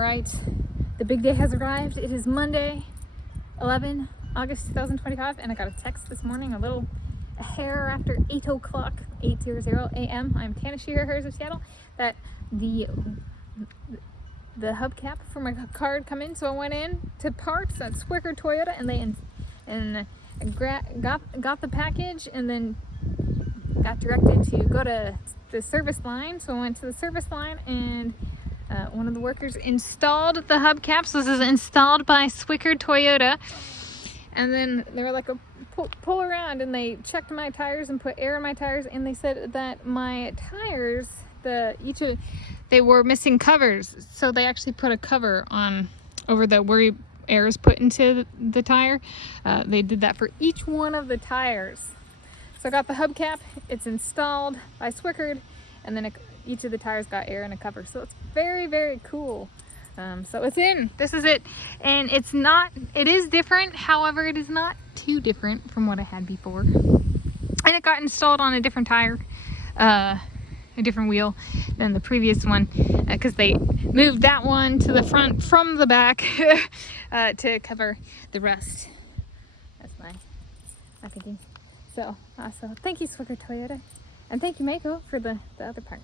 right, the big day has arrived. It is Monday, 11 August 2025, and I got a text this morning, a hair after 8 o'clock, 8:00 a.m. I'm Tanis Coralee of Seattle, that the hubcap for my car had come in. So I went in to parts at Swickard Toyota, and got the package, and then got directed to go to the service line. So I went to the service line, and one of the workers installed the hubcap. So this is installed by Swickard Toyota. And then they were like, pull around, and they checked my tires and put air in my tires, and they said that my tires, they were missing covers. So they actually put a cover on over where air is put into the tire. They did that for each one of the tires. So I got the hubcap, it's installed by Swickard, and then each of the tires got air and a cover. So it's very, very cool. So it's in, this is it. And it is different. However, it is not too different from what I had before. And it got installed on a different tire, a different wheel than the previous one, because they moved that one to the front from the back to cover the rest. That's my thinking. So thank you, Swickard Toyota, and thank you, Mako, for the other part.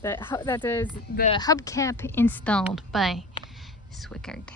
That is the hubcap installed by Swickard.